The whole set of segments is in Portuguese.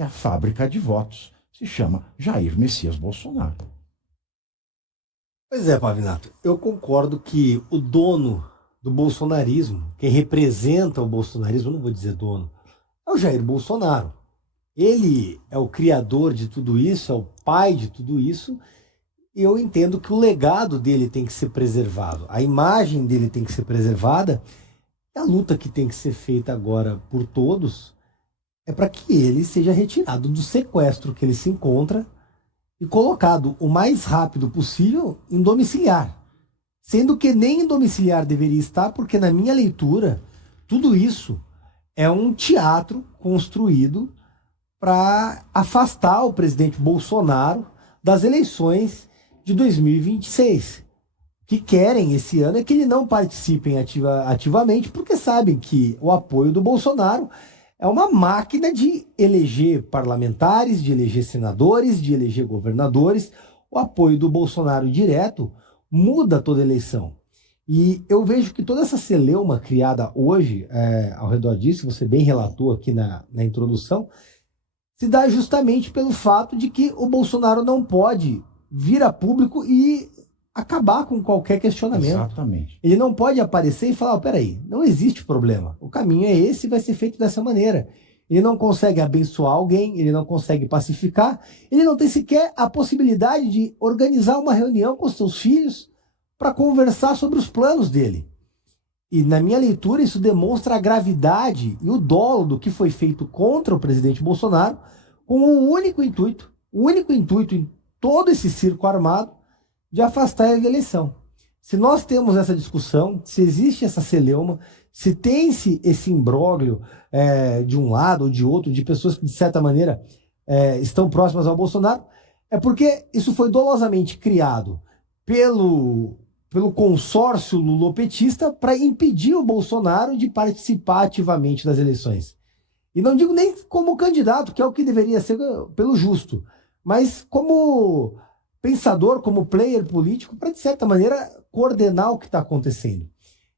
é a fábrica de votos. Se chama Jair Messias Bolsonaro. Pois é, Pavinato, eu concordo que o dono do bolsonarismo, quem representa o bolsonarismo, não vou dizer dono, é o Jair Bolsonaro. Ele é o criador de tudo isso, é o pai de tudo isso, e eu entendo que o legado dele tem que ser preservado, a imagem dele tem que ser preservada, e a luta que tem que ser feita agora por todos é para que ele seja retirado do sequestro que ele se encontra e colocado o mais rápido possível em domiciliar. Sendo que nem em domiciliar deveria estar, porque na minha leitura, tudo isso é um teatro construído para afastar o presidente Bolsonaro das eleições de 2026. O que querem esse ano é que ele não participe ativamente, porque sabem que o apoio do Bolsonaro é uma máquina de eleger parlamentares, de eleger senadores, de eleger governadores. O apoio do Bolsonaro direto muda toda a eleição. E eu vejo que toda essa celeuma criada hoje ao redor disso, você bem relatou aqui na introdução, se dá justamente pelo fato de que o Bolsonaro não pode vir a público e acabar com qualquer questionamento. Exatamente. Ele não pode aparecer e falar, peraí, não existe problema, o caminho é esse e vai ser feito dessa maneira. Ele não consegue abençoar alguém, ele não consegue pacificar, ele não tem sequer a possibilidade de organizar uma reunião com seus filhos para conversar sobre os planos dele. E na minha leitura isso demonstra a gravidade e o dolo do que foi feito contra o presidente Bolsonaro, com o único intuito em todo esse circo armado, de afastar ele da eleição. Se nós temos essa discussão, se existe essa celeuma, se tem-se esse imbróglio de um lado ou de outro, de pessoas que de certa maneira estão próximas ao Bolsonaro, é porque isso foi dolosamente criado pelo consórcio lulopetista para impedir o Bolsonaro de participar ativamente das eleições. E não digo nem como candidato, que é o que deveria ser pelo justo, mas como pensador, como player político, para, de certa maneira, coordenar o que está acontecendo.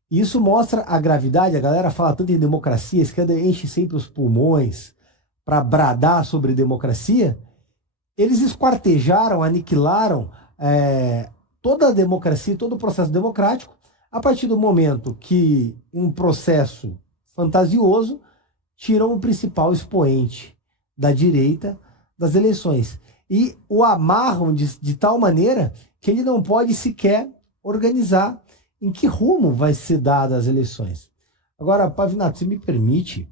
E isso mostra a gravidade. A galera fala tanto em democracia, a esquerda enche sempre os pulmões para bradar sobre democracia. Eles esquartejaram, aniquilaram toda a democracia, todo o processo democrático, a partir do momento que um processo fantasioso tiram o principal expoente da direita das eleições. E o amarram de tal maneira que ele não pode sequer organizar em que rumo vai ser dada as eleições. Agora, Pavinato, se me permite,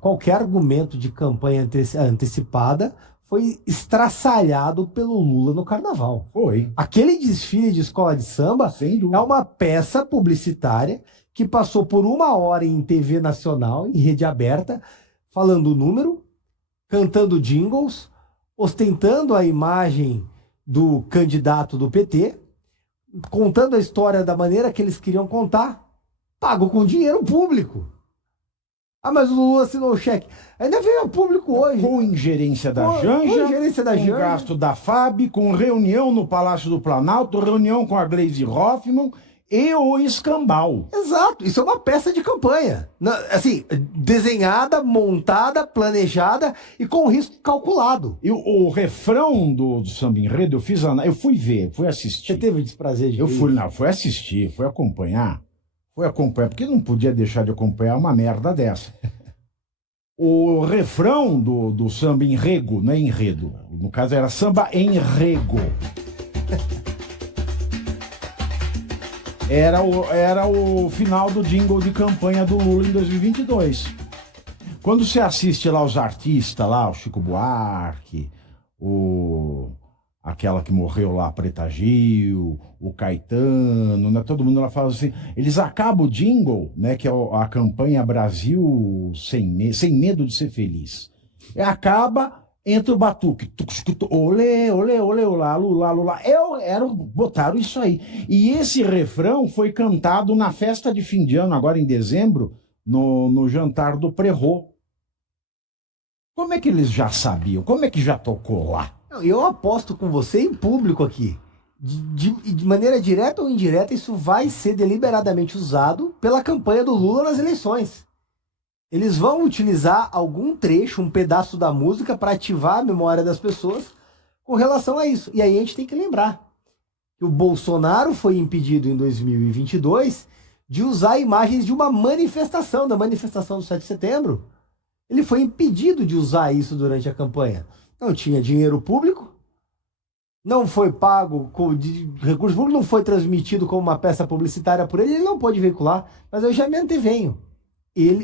qualquer argumento de campanha antecipada foi estraçalhado pelo Lula no carnaval. Foi. Aquele desfile de escola de samba é uma peça publicitária que passou por 1 hora em TV nacional, em rede aberta, falando o número, cantando jingles, ostentando a imagem do candidato do PT, contando a história da maneira que eles queriam contar, pago com dinheiro público. Ah, mas o Lula assinou o cheque. Ainda veio a público hoje. Com ingerência da Janja, com gasto da FAB, com reunião no Palácio do Planalto, reunião com a Gleisi Hoffmann e o escambau. Exato, isso é uma peça de campanha. Assim, desenhada, montada, planejada e com risco calculado. E o refrão do Samba Enredo, eu fui ver, fui assistir. Você teve o desprazer de ver? Fui assistir, fui acompanhar. Porque não podia deixar de acompanhar uma merda dessa. O refrão do Samba Enrego, não é enredo, no caso era Samba Enrego. Era o final do jingle de campanha do Lula em 2022. Quando você assiste lá os artistas, lá, o Chico Buarque, aquela que morreu lá, Preta Gil, o Caetano, né, todo mundo lá fala assim, eles acabam o jingle, né, que é a campanha Brasil sem medo de ser feliz. Acaba, entra o batuque, olê, olê, olê, olá, lula, lula. Botaram isso aí. E esse refrão foi cantado na festa de fim de ano, agora em dezembro, no jantar do Prerrô. Como é que eles já sabiam? Como é que já tocou lá? Eu aposto com você em público aqui. De maneira direta ou indireta, isso vai ser deliberadamente usado pela campanha do Lula nas eleições. Eles vão utilizar algum trecho, um pedaço da música para ativar a memória das pessoas com relação a isso. E aí a gente tem que lembrar que o Bolsonaro foi impedido em 2022 de usar imagens de uma manifestação, da manifestação do 7 de setembro. Ele foi impedido de usar isso durante a campanha. Não tinha dinheiro público, não foi pago de recurso público, não foi transmitido como uma peça publicitária por ele não pôde veicular. Mas eu já me antevenho.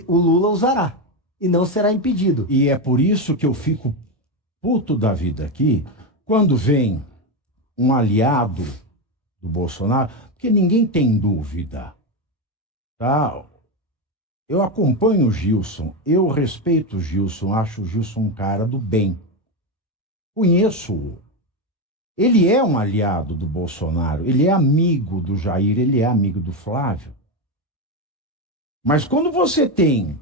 O Lula usará e não será impedido. E é por isso que eu fico puto da vida aqui quando vem um aliado do Bolsonaro, porque ninguém tem dúvida, tá? Eu acompanho o Gilson, eu respeito o Gilson, acho o Gilson um cara do bem. Conheço-o. Ele é um aliado do Bolsonaro, ele é amigo do Jair, ele é amigo do Flávio. Mas quando você tem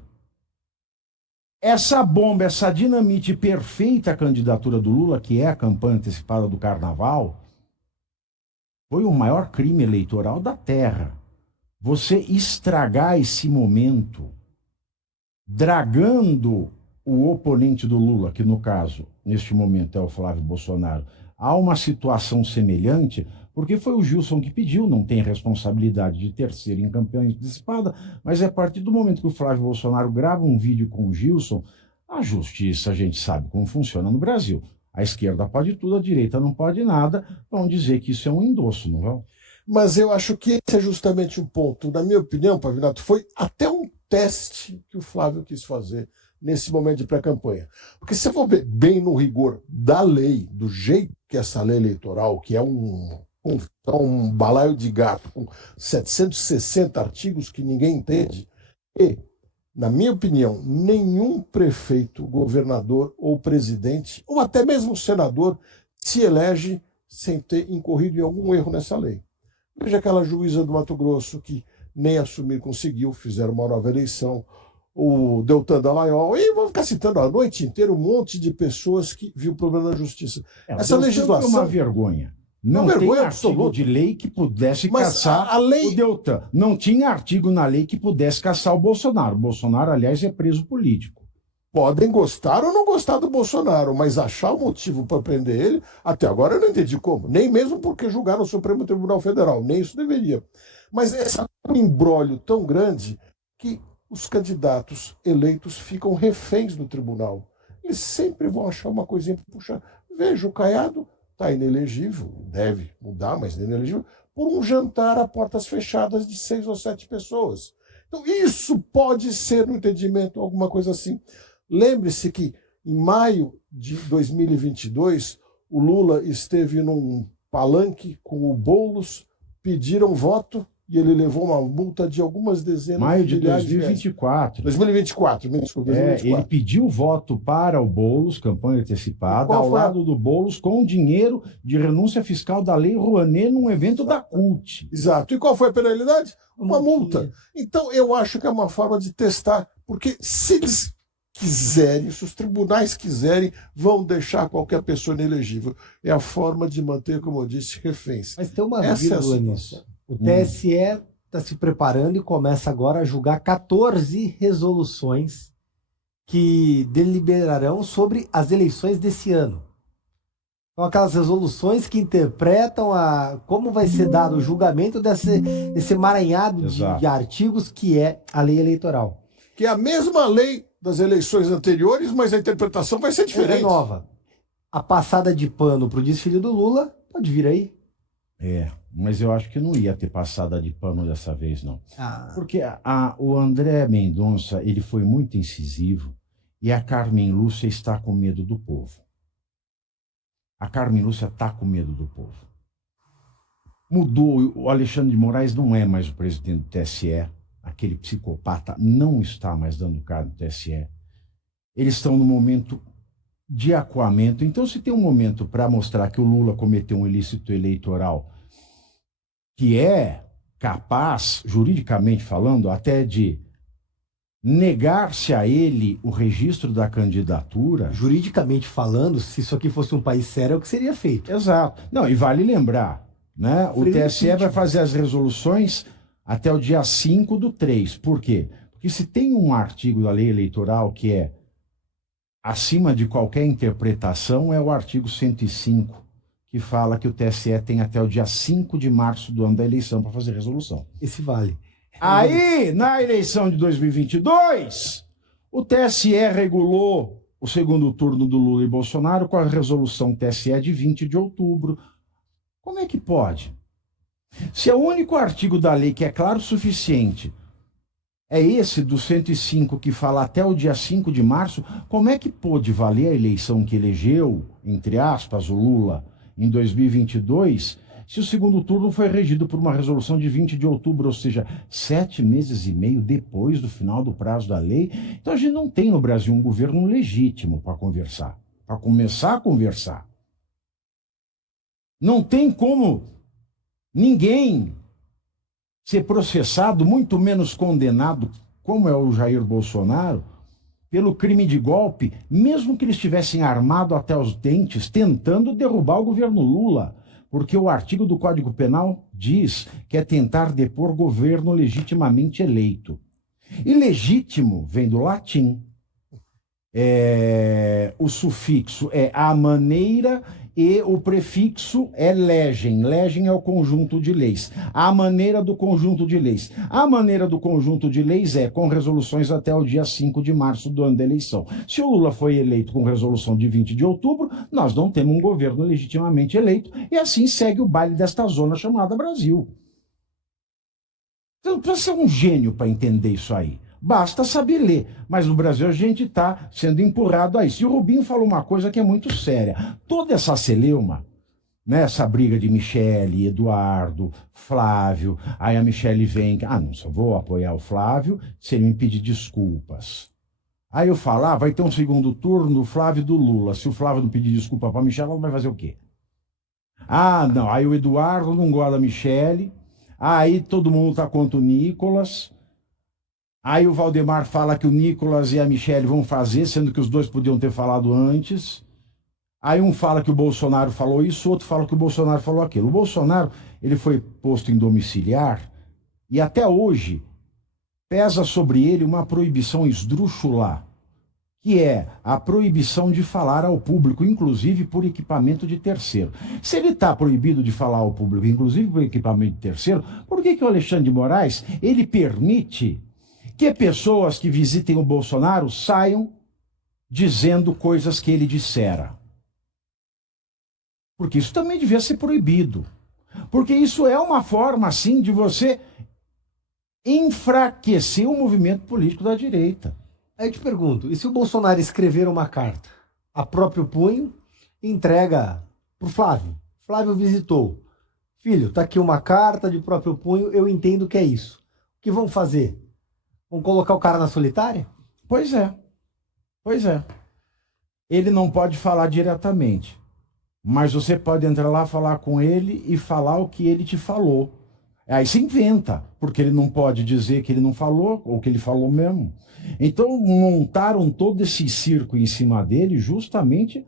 essa bomba, essa dinamite perfeita à candidatura do Lula, que é a campanha antecipada do Carnaval, foi o maior crime eleitoral da Terra. Você estragar esse momento, dragando o oponente do Lula, que no caso, neste momento é o Flávio Bolsonaro, há uma situação semelhante, porque foi o Gilson que pediu, não tem responsabilidade de terceiro em campanha antecipada, mas é a partir do momento que o Flávio Bolsonaro grava um vídeo com o Gilson, a justiça, a gente sabe como funciona no Brasil. A esquerda pode tudo, a direita não pode nada, vão dizer que isso é um endosso, não vão? Mas eu acho que esse é justamente um ponto. Na minha opinião, Pavinato, foi até um teste que o Flávio quis fazer nesse momento de pré-campanha. Porque se você for ver bem no rigor da lei, do jeito que essa lei eleitoral, que é um balaio de gato com 760 artigos que ninguém entende, e, na minha opinião, nenhum prefeito, governador ou presidente, ou até mesmo senador, se elege sem ter incorrido em algum erro nessa lei. Veja aquela juíza do Mato Grosso que nem assumir conseguiu, fizeram uma nova eleição, o Deltan Dallagnol, e vou ficar citando a noite inteira um monte de pessoas que viu o problema na justiça. Essa legislação é uma vergonha. Não uma tem vergonha artigo absoluta. de lei que pudesse Mas caçar a lei- o Deltan. Não tinha artigo na lei que pudesse caçar o Bolsonaro. O Bolsonaro, aliás, é preso político. Podem gostar ou não gostar do Bolsonaro, mas achar o motivo para prender ele, até agora eu não entendi como. Nem mesmo porque julgaram o Supremo Tribunal Federal, nem isso deveria. Mas é um imbróglio tão grande que os candidatos eleitos ficam reféns do tribunal. Eles sempre vão achar uma coisinha para puxar. Veja, o Caiado está inelegível, deve mudar, mas inelegível, por um jantar a portas fechadas de 6 ou 7 pessoas. Então, isso pode ser, no entendimento, alguma coisa assim. Lembre-se que, em maio de 2022, o Lula esteve num palanque com o Boulos, pediram voto e ele levou uma multa de algumas dezenas Maio de de milhares de reais. 2024. 2024, me desculpe, 2024. Ele pediu voto para o Boulos, campanha antecipada, Qual ao foi a- lado do Boulos, com dinheiro de renúncia fiscal da Lei Rouanet num evento da CUT. Exato. E qual foi a penalidade? Uma multinha. multa. Então, eu acho que é uma forma de testar, porque se eles quiserem, se os tribunais quiserem, vão deixar qualquer pessoa inelegível. É a forma de manter, como eu disse, reféns. Mas tem uma Essa é a vírgula situação. nisso. O TSE está se preparando e começa agora a julgar 14 resoluções que deliberarão sobre as eleições desse ano. São aquelas resoluções que interpretam como vai ser dado o julgamento desse emaranhado Exato. de artigos que é a lei eleitoral. Que é a mesma lei das eleições anteriores, mas a interpretação vai ser É diferente. nova. A passada de pano para o desfile do Lula pode vir aí. Mas eu acho que não ia ter passada de pano dessa vez, não. Ah, Porque o André Mendonça, ele foi muito incisivo e a Carmen Lúcia está com medo do povo. A Carmen Lúcia está com medo do povo. Mudou, o Alexandre de Moraes não é mais o presidente do TSE, aquele psicopata não está mais dando cargo no TSE. Eles estão no momento de acuamento. Então, se tem um momento para mostrar que o Lula cometeu um ilícito eleitoral que é capaz, juridicamente falando, até de negar-se a ele o registro da candidatura. juridicamente falando, se isso aqui fosse um país sério, é o que seria feito. Exato. Não, e vale lembrar, né? O Freio TSE vai impeachment. fazer as resoluções até o dia 5/3. Por quê? Porque se tem um artigo da lei eleitoral que é acima de qualquer interpretação, é o artigo 105, que fala que o TSE tem até o dia 5 de março do ano da eleição para fazer resolução. Esse vale. Aí, na eleição de 2022, o TSE regulou o segundo turno do Lula e Bolsonaro com a resolução TSE de 20 de outubro. Como é que pode? Se é o único artigo da lei que é claro o suficiente é esse do 105 que fala até o dia 5 de março, como é que pôde valer a eleição que elegeu, entre aspas, o Lula em 2022, se o segundo turno foi regido por uma resolução de 20 de outubro, ou seja, 7 meses e meio depois do final do prazo da lei? Então a gente não tem no Brasil um governo legítimo para conversar, para começar a conversar. Não tem como ninguém ser processado, muito menos condenado, como é o Jair Bolsonaro, pelo crime de golpe, mesmo que eles estivessem armados até os dentes, tentando derrubar o governo Lula, porque o artigo do Código Penal diz que é tentar depor governo legitimamente eleito. E legítimo vem do latim. O sufixo é a maneira e o prefixo é legem. Legem é o conjunto de leis. A maneira do conjunto de leis. A maneira do conjunto de leis é com resoluções até o dia 5 de março do ano da eleição. Se o Lula foi eleito com resolução de 20 de outubro, nós não temos um governo legitimamente eleito e assim segue o baile desta zona chamada Brasil. Você não precisa ser um gênio para entender isso aí. Basta saber ler. Mas no Brasil a gente está sendo empurrado a isso. E o Rubinho falou uma coisa que é muito séria. Toda essa celeuma, né, essa briga de Michele, Eduardo, Flávio, aí a Michele vem, não, só vou apoiar o Flávio se ele me pedir desculpas. Aí eu falo, vai ter um segundo turno do Flávio e do Lula. Se o Flávio não pedir desculpa para a Michele, ela vai fazer o quê? Não, aí o Eduardo não gosta da Michele, aí todo mundo está contra o Nicolas. Aí o Valdemar fala que o Nicolas e a Michele vão fazer, sendo que os dois podiam ter falado antes. Aí um fala que o Bolsonaro falou isso, o outro fala que o Bolsonaro falou aquilo. O Bolsonaro, ele foi posto em domiciliar e até hoje pesa sobre ele uma proibição esdrúxula, que é a proibição de falar ao público, inclusive por equipamento de terceiro. Se ele está proibido de falar ao público, inclusive por equipamento de terceiro, por que o Alexandre de Moraes, ele permite que pessoas que visitem o Bolsonaro saiam dizendo coisas que ele dissera? Porque isso também devia ser proibido. Porque isso é uma forma, assim, de você enfraquecer o movimento político da direita. Aí eu te pergunto, e se o Bolsonaro escrever uma carta a próprio punho, entrega pro Flávio? Flávio visitou. Filho, tá aqui uma carta de próprio punho, eu entendo que é isso. O que vão fazer? Vão colocar o cara na solitária? Pois é. Ele não pode falar diretamente, mas você pode entrar lá, falar com ele e falar o que ele te falou. Aí se inventa, porque ele não pode dizer que ele não falou, ou que ele falou mesmo. Então montaram todo esse circo em cima dele justamente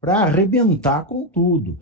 para arrebentar com tudo.